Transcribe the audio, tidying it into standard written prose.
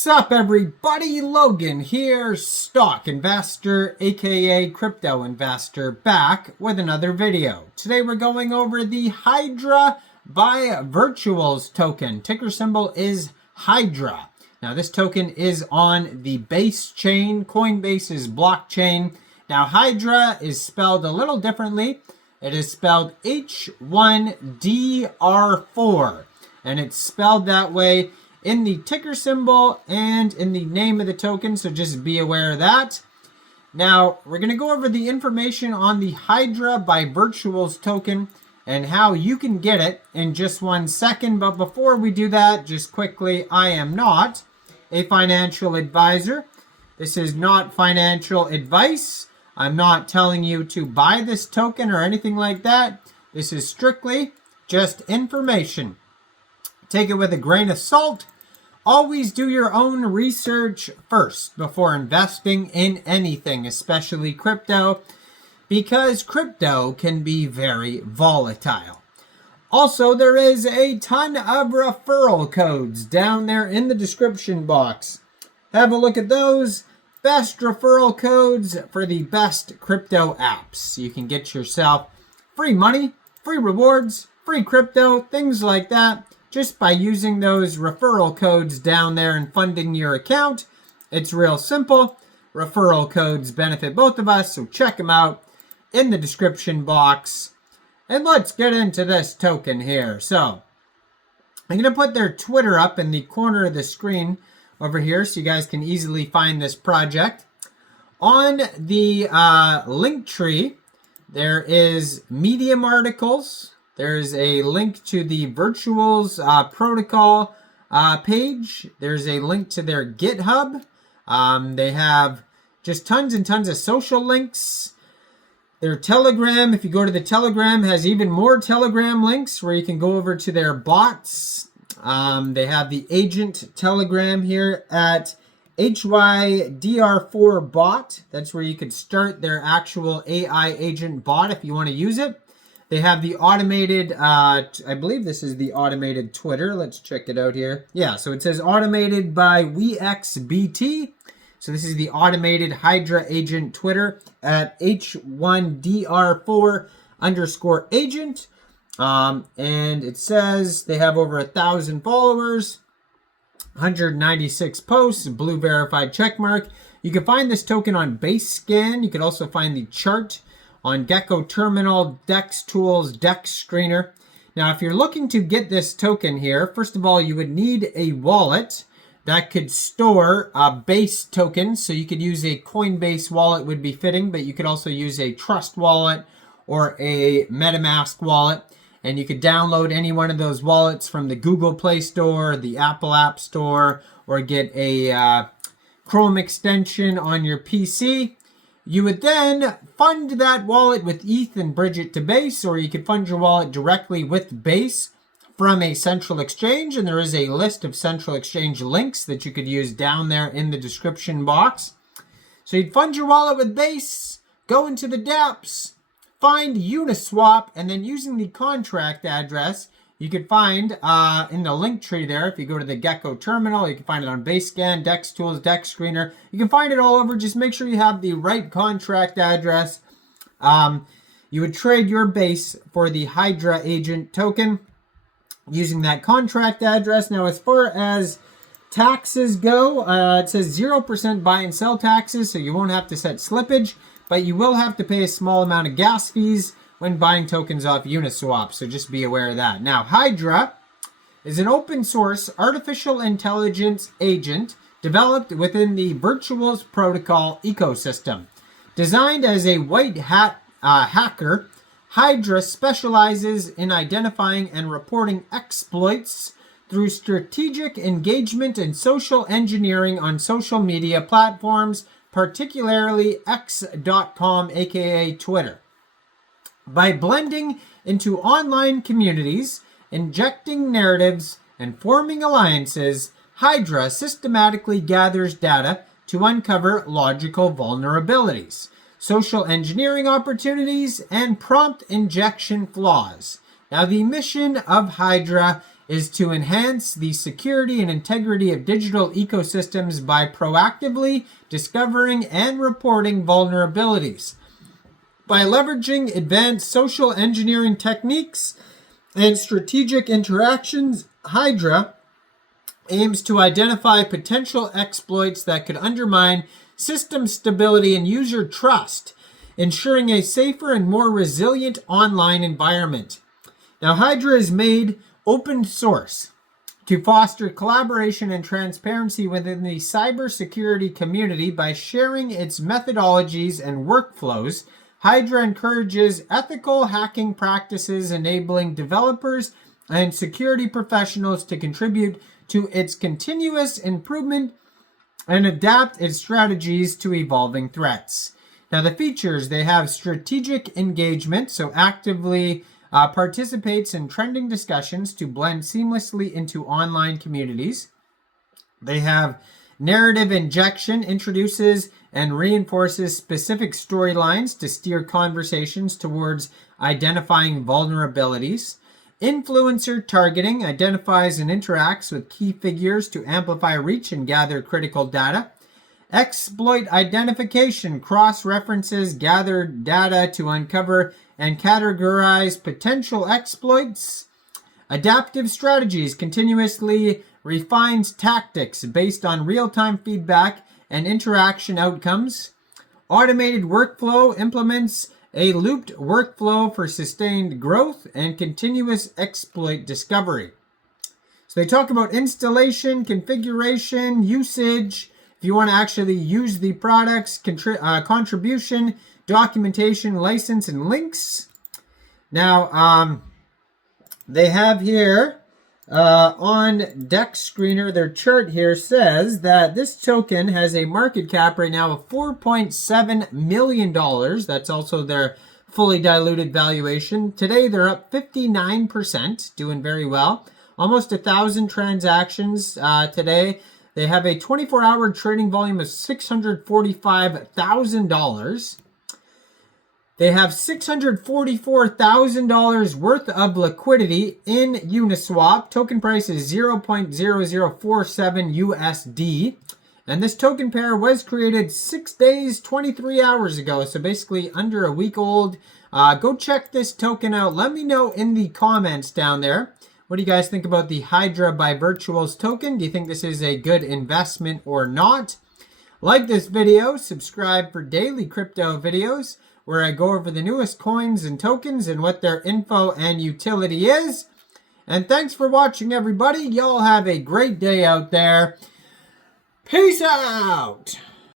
Sup everybody, Logan here, stock investor aka crypto investor, back with another video. Today we're going over the Hydra by Virtuals token. Ticker symbol is Hydra. Now this token is on the Base chain, Coinbase's blockchain. Now Hydra is spelled a little differently. It is spelled H1DR4 and it's spelled that way in the ticker symbol and in the name of the token, so just be aware of that. Now, we're going to go over the information on the Hydra by Virtuals token and how you can get it in just 1 second. But before we do that, just quickly, I am not a financial advisor. This is not financial advice. I'm not telling you to buy this token or anything like that. This is strictly just information. Take it with a grain of salt. Always do your own research first before investing in anything, especially crypto, because crypto can be very volatile. Also, there is a ton of referral codes down there in the description box. Have a look at those. Best referral codes for the best crypto apps. You can get yourself free money, free rewards, free crypto, things like that, just by using those referral codes down there and funding your account. It's real simple. Referral codes benefit both of us, so check them out in the description box. And let's get into this token here. So I'm going to put their Twitter up in the corner of the screen over here so you guys can easily find this project. On the link tree, there is Medium articles. There's a link to the Virtuals protocol page. There's a link to their GitHub. They have just tons and tons of social links. Their Telegram, if you go to the Telegram, has even more Telegram links where you can go over to their bots. They have the agent Telegram here at H1DR4 bot. That's where you could start their actual AI agent bot if you want to use it. They have the automated, I believe this is the automated Twitter. Let's check it out here. Yeah, so it says automated by MEXC. So this is the automated Hydra agent Twitter at H1DR4_agent. And it says they have over 1,000 followers, 196 posts, blue verified checkmark. You can find this token on Base Scan. You can also find the chart on Gecko Terminal, Dex Tools, Dex Screener. Now, if you're looking to get this token here, first of all, you would need a wallet that could store a Base token. So you could use a Coinbase wallet would be fitting, but you could also use a Trust wallet or a MetaMask wallet. And you could download any one of those wallets from the Google Play Store, the Apple App Store, or get a Chrome extension on your PC. You would then fund that wallet with ETH and bridge it to Base, or you could fund your wallet directly with Base from a central exchange. And there is a list of central exchange links that you could use down there in the description box. So you'd fund your wallet with Base, go into the dApps, find Uniswap, and then using the contract address, you could find in the link tree there, if you go to the Gecko Terminal, you can find it on Base Scan, Dex Tools, Dex Screener. You can find it all over. Just make sure you have the right contract address. You would trade your Base for the Hydra agent token using that contract address. Now, as far as taxes go, it says 0% buy and sell taxes, so you won't have to set slippage, but you will have to pay a small amount of gas fees when buying tokens off Uniswap, so just be aware of that. Now, Hydra is an open source artificial intelligence agent developed within the Virtuals protocol ecosystem. Designed as a white hat hacker, Hydra specializes in identifying and reporting exploits through strategic engagement and social engineering on social media platforms, particularly X.com, aka Twitter. By blending into online communities, injecting narratives, and forming alliances, Hydra systematically gathers data to uncover logical vulnerabilities, social engineering opportunities, and prompt injection flaws. Now, the mission of Hydra is to enhance the security and integrity of digital ecosystems by proactively discovering and reporting vulnerabilities. By leveraging advanced social engineering techniques and strategic interactions, Hydra aims to identify potential exploits that could undermine system stability and user trust, ensuring a safer and more resilient online environment. Now, Hydra is made open source to foster collaboration and transparency within the cybersecurity community by sharing its methodologies and workflows. Hydra encourages ethical hacking practices, enabling developers and security professionals to contribute to its continuous improvement and adapt its strategies to evolving threats. Now, the features, they have strategic engagement, so actively participates in trending discussions to blend seamlessly into online communities. They have narrative injection, introduces and reinforces specific storylines to steer conversations towards identifying vulnerabilities. Influencer targeting identifies and interacts with key figures to amplify reach and gather critical data. Exploit identification cross-references gathered data to uncover and categorize potential exploits. Adaptive strategies continuously refines tactics based on real-time feedback and interaction outcomes. Automated workflow implements a looped workflow for sustained growth and continuous exploit discovery. So they talk about installation, configuration, usage, if you want to actually use the products, contribution, documentation, license, and links. Now, they have here on Dex Screener, their chart here says that this token has a market cap right now of $4.7 million. That's also their fully diluted valuation. Today, they're up 59%, doing very well. Almost 1,000 transactions today. They have a 24-hour trading volume of $645,000. They have $644,000 worth of liquidity in Uniswap. Token price is 0.0047 USD. And this token pair was created 6 days, 23 hours ago. So basically under a week old. Go check this token out. Let me know in the comments down there. What do you guys think about the Hydra by Virtuals token? Do you think this is a good investment or not? Like this video, subscribe for daily crypto videos where I go over the newest coins and tokens and what their info and utility is. And thanks for watching, everybody. Y'all have a great day out there. Peace out!